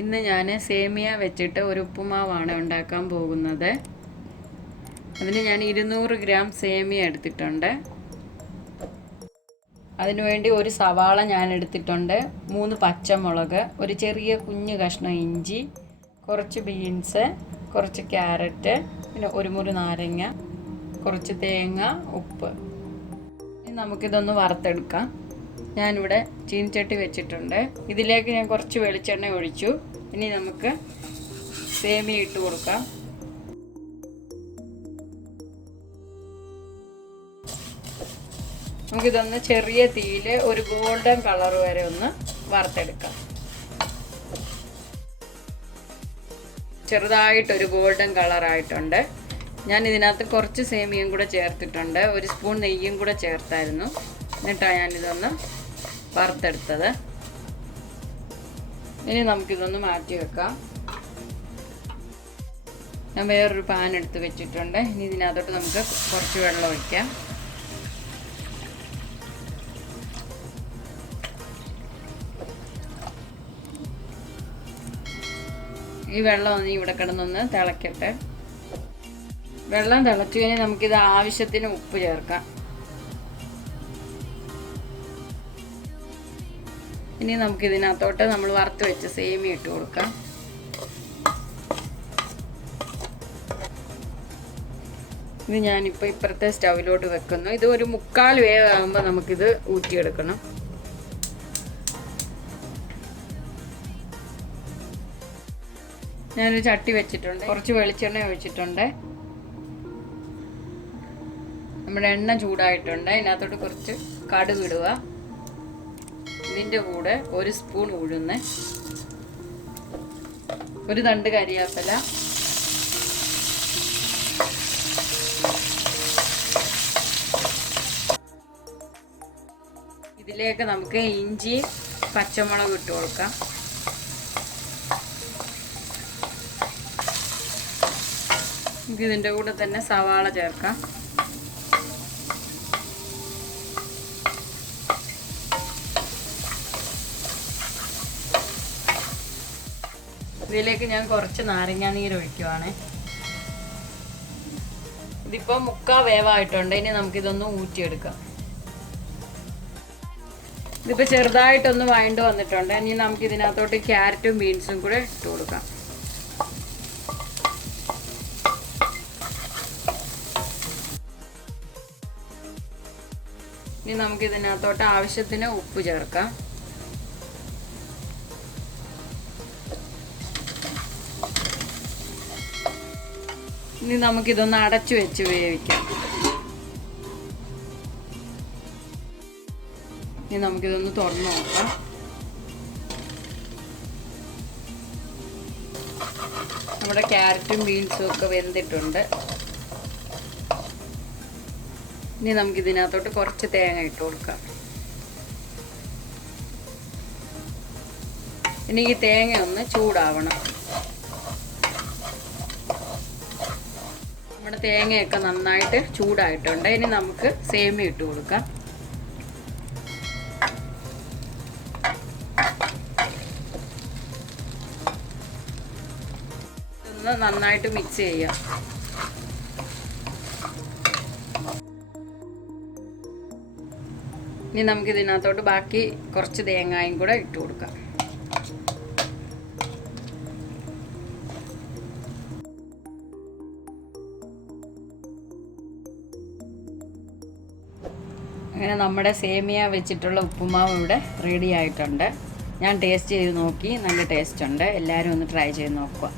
ഇന്ന് ഞാൻ സേമിയ വെച്ചിട്ട് ഒരു ഉപ്പുമാവാണ് ഉണ്ടാക്കാൻ പോകുന്നത്. അതിന് ഞാൻ 200 ഗ്രാം സേമിയ എടുത്തിട്ടുണ്ട്. അതിനുവേണ്ടി ഒരു സവാള ഞാൻ എടുത്തിട്ടുണ്ട്, 3 പച്ചമുളക്, ഒരു ചെറിയ കുഞ്ഞു കഷ്ണം ഇഞ്ചി, കുറച്ച് ബീൻസ്, കുറച്ച് ക്യാരറ്റ്, പിന്നെ ഒരു മുറി നാരങ്ങ, കുറച്ച് തേങ്ങ, ഉപ്പ്. ഇനി നമുക്കിതൊന്ന് വറുത്തെടുക്കാം. ഞാനിവിടെ ചീനിച്ചട്ടി വെച്ചിട്ടുണ്ട്. ഇതിലേക്ക് ഞാൻ കുറച്ച് വെളിച്ചെണ്ണ ഒഴിച്ചു. ഇനി നമുക്ക് സേമിയ ഇട്ട് കൊടുക്കാം. നമുക്കിതൊന്ന് ചെറിയ തീയിൽ ഒരു ഗോൾഡൻ കളർ വരെ ഒന്ന് വറുത്തെടുക്കാം. ചെറുതായിട്ടൊരു ഗോൾഡൻ കളറായിട്ടുണ്ട്. ഞാൻ ഇതിനകത്ത് കുറച്ച് സേമിയയും കൂടെ ചേർത്തിട്ടുണ്ട്. ഒരു സ്പൂൺ നെയ്യും കൂടെ ചേർത്തായിരുന്നു. എന്നിട്ടാണ് ഞാനിതൊന്ന് വറുത്തെടുത്തത്. ഇനി നമുക്കിതൊന്ന് മാറ്റി വെക്കാം. ഞാൻ വേറൊരു പാൻ എടുത്ത് വെച്ചിട്ടുണ്ട്. ഇനി ഇതിനകത്തോട്ട് നമുക്ക് കുറച്ച് വെള്ളം ഒഴിക്കാം. ഈ വെള്ളം ഒന്ന് ഇവിടെ കിടന്നൊന്ന് തിളക്കട്ടെ. വെള്ളം തിളച്ചു കഴിഞ്ഞാൽ നമുക്കിത് ആവശ്യത്തിന് ഉപ്പ് ചേർക്കാം. ഇനി നമുക്കിതിനകത്തോട്ട് നമ്മൾ വറുത്ത് വെച്ച് സേമിയ ഇട്ട് കൊടുക്കാം. ഇത് ഞാനിപ്പോൾ ഇപ്പുറത്തെ സ്റ്റൗവിലോട്ട് വെക്കുന്നു. ഇത് ഒരു 3/4 വേവാകുമ്പോൾ നമുക്കിത് ഊറ്റിയെടുക്കണം. ഞാനൊരു ചട്ടി വെച്ചിട്ടുണ്ട്, കുറച്ച് വെളിച്ചെണ്ണ ഒഴിച്ചിട്ടുണ്ട്. നമ്മുടെ എണ്ണ ചൂടായിട്ടുണ്ട്. അതിനകത്തോട്ട് കുറച്ച് കടുക് ഇടുക. ഇതിൻ്റെ കൂടെ ഒരു സ്പൂൺ ഉഴുന്ന്, ഒരു തണ്ട് കരിയാപ്പില, ഇതിലേക്ക് നമുക്ക് ഇഞ്ചി പച്ചമുളക് ഇട്ട് കൊടുക്കാം. ഇതിൻ്റെ കൂടെ തന്നെ സവാള ചേർക്കാം. ഇതിലേക്ക് ഞാൻ കുറച്ച് നാരങ്ങ നീര് ഒഴിക്കുവാണ്. ഇതിപ്പോൾ 3/4 വേവായിട്ടുണ്ട്. ഇനി നമുക്കിതൊന്ന് ഊറ്റിയെടുക്കാം. ഇതിപ്പോൾ ചെറുതായിട്ടൊന്ന് വഴണ്ട് വന്നിട്ടുണ്ട്. ഇനി നമുക്ക് ഇതിനകത്തോട്ട് ക്യാരറ്റും ബീൻസും കൂടെ ഇട്ട് കൊടുക്കാം. ഇനി നമുക്കിതിനകത്തോട്ട് ആവശ്യത്തിന് ഉപ്പ് ചേർക്കാം. ഇനി നമുക്കിതൊന്ന് അടച്ചു വെച്ച് വേവിക്കാം. ഇനി നമുക്കിതൊന്ന് തുറന്ന് നോക്കാം. നമ്മുടെ ക്യാരറ്റും ബീൻസും ഒക്കെ വെന്തിട്ടുണ്ട്. ഇനി നമുക്കിതിനകത്തോട്ട് കുറച്ച് തേങ്ങ ഇട്ട് കൊടുക്കാം. ഇനി ഈ തേങ്ങ ഒന്ന് ചൂടാവണം. നമ്മുടെ തേങ്ങയൊക്കെ നന്നായിട്ട് ചൂടായിട്ടുണ്ട്. ഇനി നമുക്ക് സേമിയ ഇട്ട് കൊടുക്കാം. ഇതൊന്ന് നന്നായിട്ട് മിക്സ് ചെയ്യാം. ഇനി നമുക്ക് ഇതിനകത്തോട്ട് ബാക്കി കുറച്ച് തേങ്ങയും കൂടെ ഇട്ട് കൊടുക്കാം. അങ്ങനെ നമ്മുടെ സേമിയ വെച്ചിട്ടുള്ള ഉപ്പുമാവ് ഇവിടെ റെഡി ആയിട്ടുണ്ട്. ഞാൻ ടേസ്റ്റ് ചെയ്ത് നോക്കി, നല്ല ടേസ്റ്റ് ഉണ്ട്. എല്ലാവരും ഒന്ന് ട്രൈ ചെയ്ത് നോക്കുക.